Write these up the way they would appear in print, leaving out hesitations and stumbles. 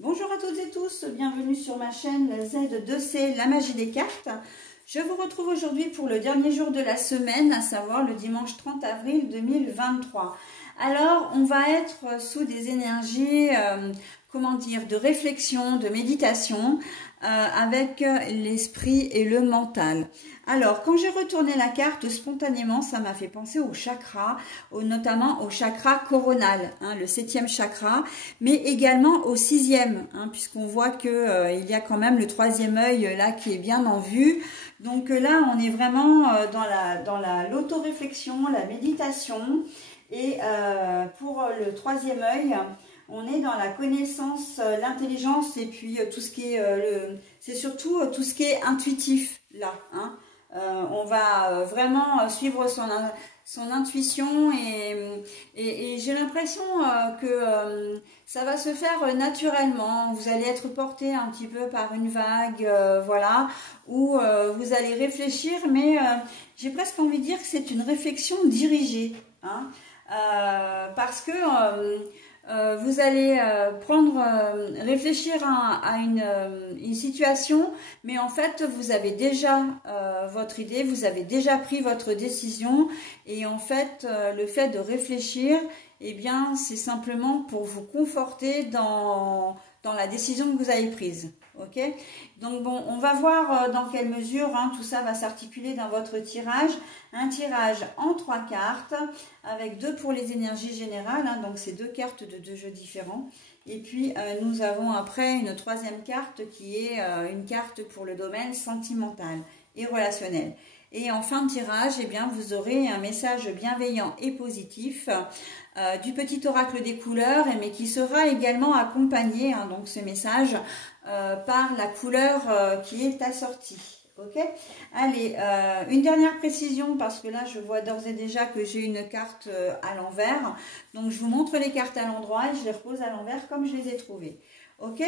Bonjour à toutes et tous, bienvenue sur ma chaîne Z2C, la magie des cartes. Je vous retrouve aujourd'hui pour le dernier jour de la semaine, à savoir le dimanche 30 avril 2023. Alors, on va être sous des énergies, de réflexion, de méditation, avec l'esprit et le mental. Alors, quand j'ai retourné la carte, spontanément, ça m'a fait penser au chakra, notamment au chakra coronal, le 7e chakra, mais également au 6e, puisqu'on voit que il y a quand même le 3e œil là qui est bien en vue. Donc là, on est vraiment dans l'auto-réflexion, la méditation, et pour le 3e œil, on est dans la connaissance, l'intelligence et puis tout ce qui est, c'est surtout tout ce qui est intuitif là. On va vraiment suivre son intuition et j'ai l'impression que ça va se faire naturellement. Vous allez être porté un petit peu par une vague, voilà, où vous allez réfléchir, mais j'ai presque envie de dire que c'est une réflexion dirigée, parce que vous allez réfléchir à une situation, mais en fait vous avez déjà votre idée, vous avez déjà pris votre décision, et en fait le fait de réfléchir, eh bien c'est simplement pour vous conforter dans la décision que vous avez prise. Ok, donc bon, on va voir dans quelle mesure tout ça va s'articuler dans votre tirage. Un tirage en 3 cartes, avec 2 pour les énergies générales, donc c'est 2 cartes de 2 jeux différents. Et puis nous avons après une 3e carte qui est une carte pour le domaine sentimental et relationnel. Et en fin de tirage, eh bien, vous aurez un message bienveillant et positif du petit oracle des couleurs, mais qui sera également accompagné, donc ce message, par la couleur qui est assortie. Ok, allez, une dernière précision, parce que là je vois d'ores et déjà que j'ai une carte à l'envers. Donc je vous montre les cartes à l'endroit et je les repose à l'envers comme je les ai trouvées. Ok,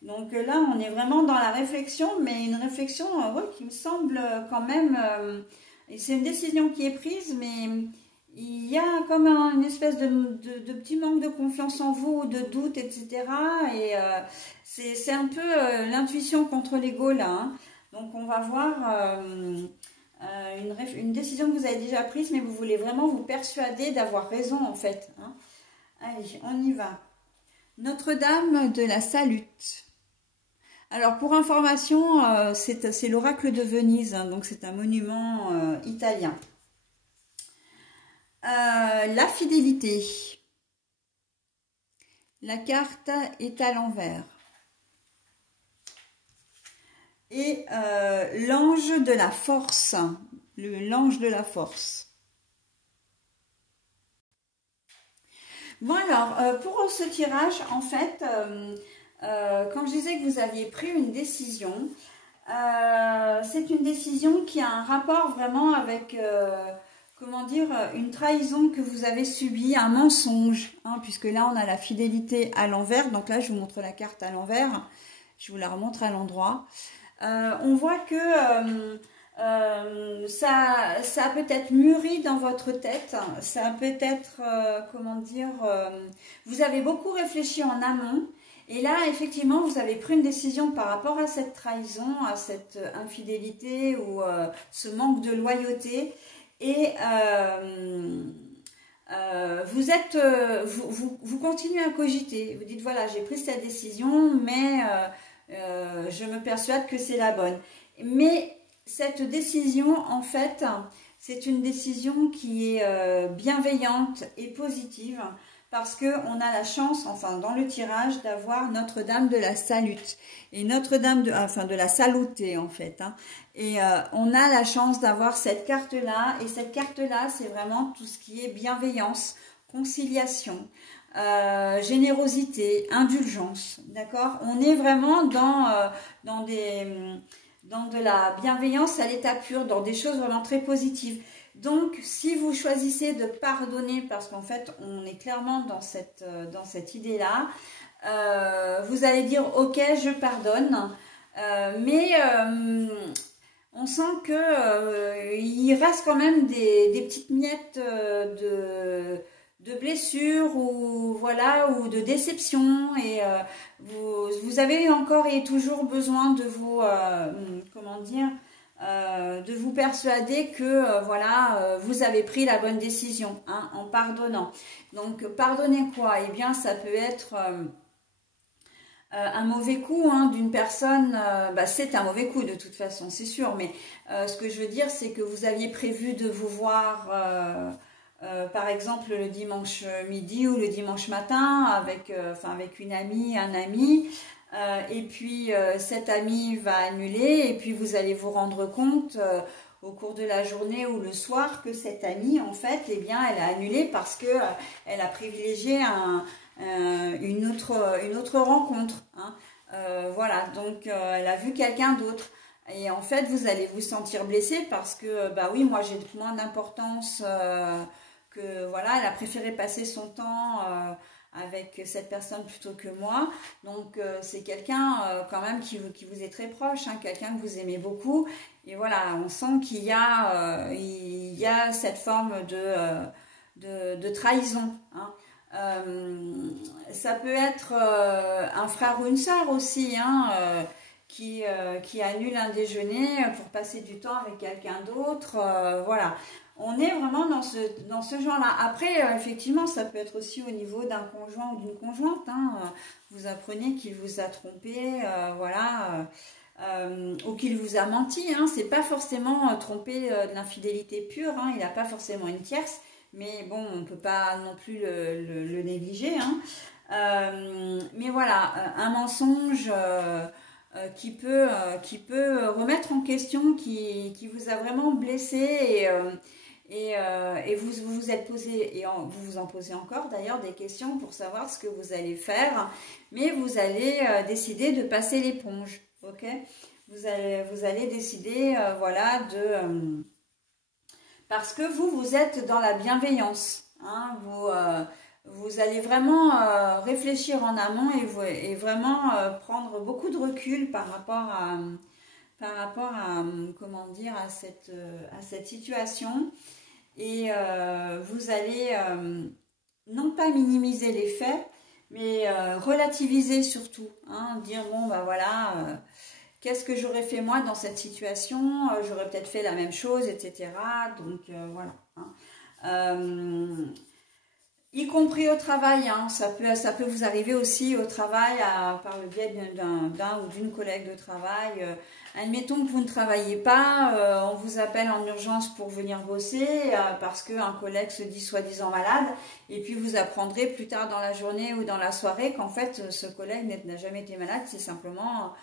donc là on est vraiment dans la réflexion, mais une réflexion qui me semble quand même, c'est une décision qui est prise, mais il y a comme une espèce de petit manque de confiance en vous, de doute, etc. Et c'est un peu l'intuition contre l'ego là. Donc on va voir une décision que vous avez déjà prise, mais vous voulez vraiment vous persuader d'avoir raison en fait. Allez, on y va. Notre-Dame de la Salute. Alors pour information, c'est l'oracle de Venise, donc c'est un monument italien. La fidélité. La carte est à l'envers. Et l'ange de la force, l'ange de la force. Bon alors, pour ce tirage, en fait, quand je disais que vous aviez pris une décision, c'est une décision qui a un rapport vraiment avec, une trahison que vous avez subie, un mensonge, puisque là on a la fidélité à l'envers, donc là je vous montre la carte à l'envers, je vous la remontre à l'endroit. On voit que ça a peut-être mûri dans votre tête, ça a peut-être, vous avez beaucoup réfléchi en amont, et là effectivement vous avez pris une décision par rapport à cette trahison, à cette infidélité ou ce manque de loyauté, et vous continuez à cogiter, vous dites voilà, j'ai pris cette décision, mais je me persuade que c'est la bonne. Mais cette décision, en fait, c'est une décision qui est bienveillante et positive, parce qu'on a la chance, enfin dans le tirage, d'avoir Notre-Dame de la Salute. Et Notre-Dame de la Saluté, en fait. Et on a la chance d'avoir cette carte-là. Et cette carte-là, c'est vraiment tout ce qui est bienveillance, conciliation, générosité, indulgence, d'accord? On est vraiment dans de la bienveillance à l'état pur, dans des choses vraiment très positives. Donc, si vous choisissez de pardonner, parce qu'en fait, on est clairement dans cette idée-là, vous allez dire « Ok, je pardonne mais on sent que il reste quand même des petites miettes de blessures ou voilà ou de déceptions et vous avez encore et toujours besoin de vous comment dire de vous persuader que voilà vous avez pris la bonne décision hein, en pardonnant. Donc pardonner quoi? Eh bien ça peut être un mauvais coup hein, d'une personne, bah, c'est un mauvais coup de toute façon, c'est sûr, mais ce que je veux dire, c'est que vous aviez prévu de vous voir, par exemple, le dimanche midi ou le dimanche matin avec, avec une amie, un ami, et puis cette amie va annuler, et puis vous allez vous rendre compte au cours de la journée ou le soir que cette amie, en fait, eh bien, elle a annulé parce que elle a privilégié une autre rencontre. Hein. Voilà, donc elle a vu quelqu'un d'autre. Et en fait, vous allez vous sentir blessé parce que, bah oui, moi j'ai moins d'importance que, voilà, elle a préféré passer son temps avec cette personne plutôt que moi. Donc c'est quelqu'un quand même qui vous est très proche, hein, quelqu'un que vous aimez beaucoup. Et voilà, on sent qu'il y a cette forme de trahison. Hein. Ça peut être un frère ou une sœur aussi, hein, qui annule un déjeuner pour passer du temps avec quelqu'un d'autre. Voilà, on est vraiment dans ce genre-là. Après, effectivement, ça peut être aussi au niveau d'un conjoint ou d'une conjointe. Hein. Vous apprenez qu'il vous a trompé, voilà. Ou qu'il vous a menti, hein. C'est pas forcément trompé de l'infidélité pure, hein. Il n'a pas forcément une tierce, mais bon, on ne peut pas non plus le négliger. Hein. Mais voilà, un mensonge qui peut remettre en question, qui vous a vraiment blessé et vous vous êtes posé, et vous vous en posez encore d'ailleurs des questions pour savoir ce que vous allez faire, mais vous allez décider de passer l'éponge, ok? Vous allez décider, voilà, parce que vous êtes dans la bienveillance, hein, vous allez vraiment réfléchir en amont et vraiment prendre beaucoup de recul par rapport à comment dire, à cette situation. Et vous allez non pas minimiser les faits, mais relativiser surtout. Hein, dire, bon, bah voilà, qu'est-ce que j'aurais fait moi dans cette situation? J'aurais peut-être fait la même chose, etc. Donc voilà. Hein. Y compris au travail, hein, ça peut vous arriver aussi au travail par le biais d'un ou d'une collègue de travail. Admettons que vous ne travaillez pas, on vous appelle en urgence pour venir bosser parce qu'un collègue se dit soi-disant malade, et puis vous apprendrez plus tard dans la journée ou dans la soirée qu'en fait ce collègue n'a jamais été malade, c'est simplement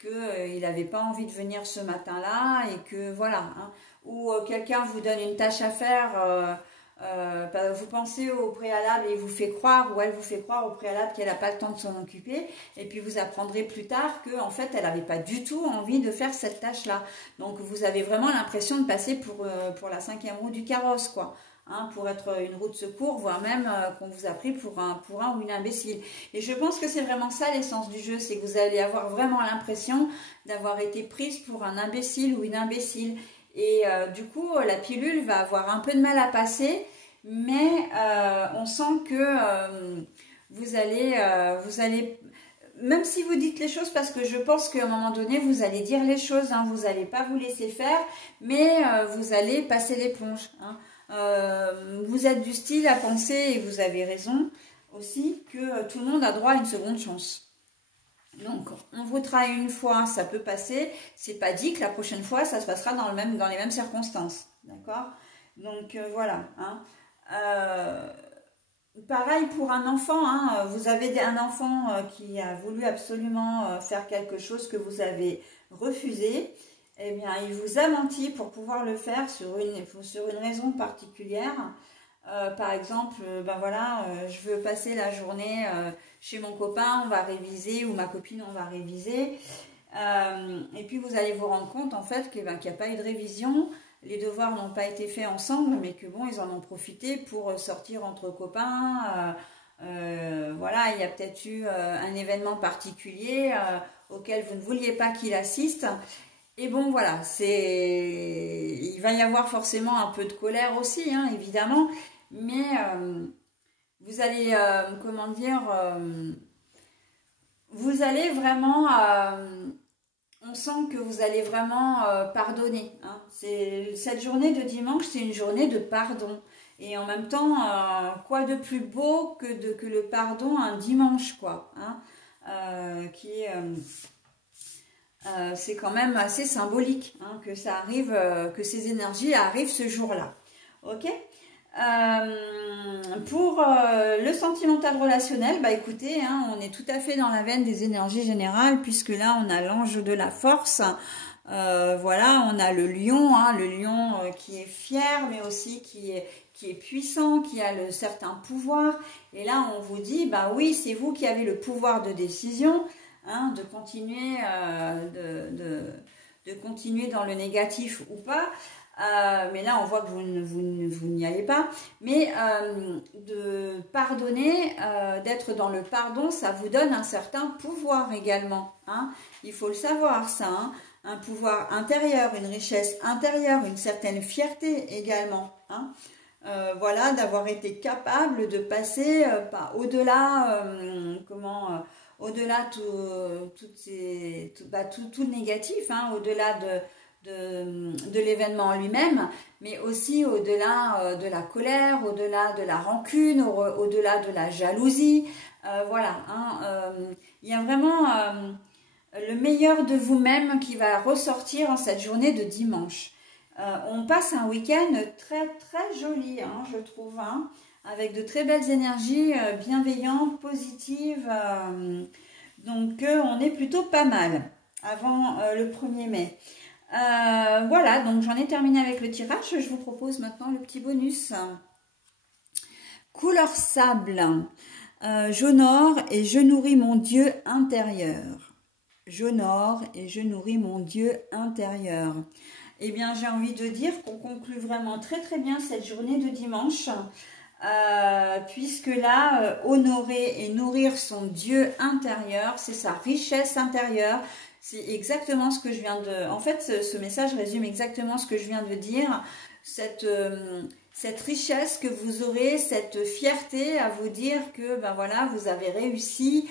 qu'il n'avait pas envie de venir ce matin-là et que voilà. Hein. Ou quelqu'un vous donne une tâche à faire. Vous pensez au préalable et il vous fait croire, ou elle vous fait croire au préalable qu'elle n'a pas le temps de s'en occuper, et puis vous apprendrez plus tard que en fait elle n'avait pas du tout envie de faire cette tâche-là. Donc vous avez vraiment l'impression de passer pour la 5e roue du carrosse, quoi. Hein, pour être une roue de secours, voire même qu'on vous a pris pour un ou une imbécile. Et je pense que c'est vraiment ça l'essence du jeu, c'est que vous allez avoir vraiment l'impression d'avoir été prise pour un imbécile ou une imbécile. Et du coup, la pilule va avoir un peu de mal à passer, mais on sent que vous allez, même si vous dites les choses, parce que je pense qu'à un moment donné, vous allez dire les choses, hein, vous n'allez pas vous laisser faire, mais vous allez passer l'éponge. Hein. Vous êtes du style à penser, et vous avez raison aussi, que tout le monde a droit à une seconde chance. Donc, on vous trahit une fois, ça peut passer. C'est pas dit que la prochaine fois, ça se passera dans les mêmes circonstances. D'accord? Donc, voilà. Hein. Pareil pour un enfant. Hein. Vous avez un enfant qui a voulu absolument faire quelque chose que vous avez refusé. Eh bien, il vous a menti pour pouvoir le faire sur une raison particulière. Par exemple, ben voilà, je veux passer la journée chez mon copain, on va réviser, ou ma copine, on va réviser. Et puis vous allez vous rendre compte en fait qu'il n'y a pas eu de révision, les devoirs n'ont pas été faits ensemble, mais que bon, ils en ont profité pour sortir entre copains. Voilà, il y a peut-être eu un événement particulier auquel vous ne vouliez pas qu'il assiste. Et bon, voilà, il va y avoir forcément un peu de colère aussi, hein, évidemment. Mais vous allez, comment dire, vous allez vraiment, on sent que vous allez vraiment pardonner. Hein. Cette journée de dimanche, c'est une journée de pardon. Et en même temps, quoi de plus beau que le pardon un dimanche, quoi. Hein, c'est quand même assez symbolique hein, que ça arrive, que ces énergies arrivent ce jour-là. Ok. Pour le sentimental relationnel, bah écoutez, hein, on est tout à fait dans la veine des énergies générales, puisque là on a l'ange de la force. Voilà, on a le lion, hein, qui est fier, mais aussi qui est puissant, qui a le certain pouvoir. Et là, on vous dit, bah oui, c'est vous qui avez le pouvoir de décision, hein, de continuer, de continuer dans le négatif ou pas. Mais là, on voit que vous n'y allez pas. Mais de pardonner, d'être dans le pardon, ça vous donne un certain pouvoir également. Hein. Il faut le savoir, ça. Hein. Un pouvoir intérieur, une richesse intérieure, une certaine fierté également. Hein. Voilà, d'avoir été capable de passer au-delà, au-delà tout le négatif, hein, au-delà de l'événement lui-même, mais aussi au-delà de la colère, au-delà de la rancune, au-delà de la jalousie. Voilà, hein, il y a vraiment le meilleur de vous-même qui va ressortir en cette journée de dimanche. On passe un week-end très très joli, hein, je trouve, hein, avec de très belles énergies bienveillantes, positives. Donc on est plutôt pas mal avant le 1er mai. Voilà, donc j'en ai terminé avec le tirage. Je vous propose maintenant le petit bonus. Couleur sable. J'honore et je nourris mon Dieu intérieur. J'honore et je nourris mon Dieu intérieur. Eh bien, j'ai envie de dire qu'on conclut vraiment très très bien cette journée de dimanche, puisque là, honorer et nourrir son Dieu intérieur, c'est sa richesse intérieure. C'est exactement ce que je viens de... En fait, ce message résume exactement ce que je viens de dire. Cette richesse que vous aurez, cette fierté à vous dire que, ben voilà, vous avez réussi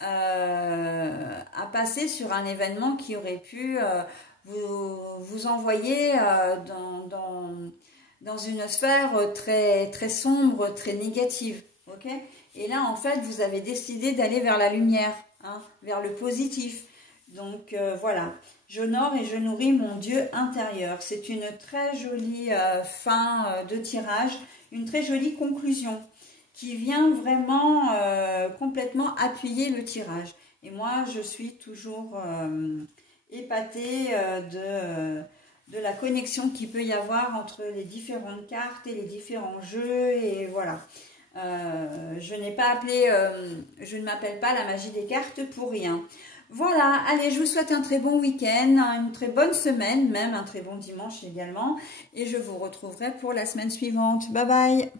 à passer sur un événement qui aurait pu vous envoyer dans une sphère très, très sombre, très négative. Okay. Et là, en fait, vous avez décidé d'aller vers la lumière, hein, vers le positif. Donc voilà, j'honore et je nourris mon Dieu intérieur. C'est une très jolie fin de tirage, une très jolie conclusion qui vient vraiment complètement appuyer le tirage. Et moi, je suis toujours épatée de la connexion qu'il peut y avoir entre les différentes cartes et les différents jeux. Et voilà, je ne m'appelle pas la magie des cartes pour rien. Voilà, allez, je vous souhaite un très bon week-end, une très bonne semaine, même un très bon dimanche également. Et je vous retrouverai pour la semaine suivante. Bye bye!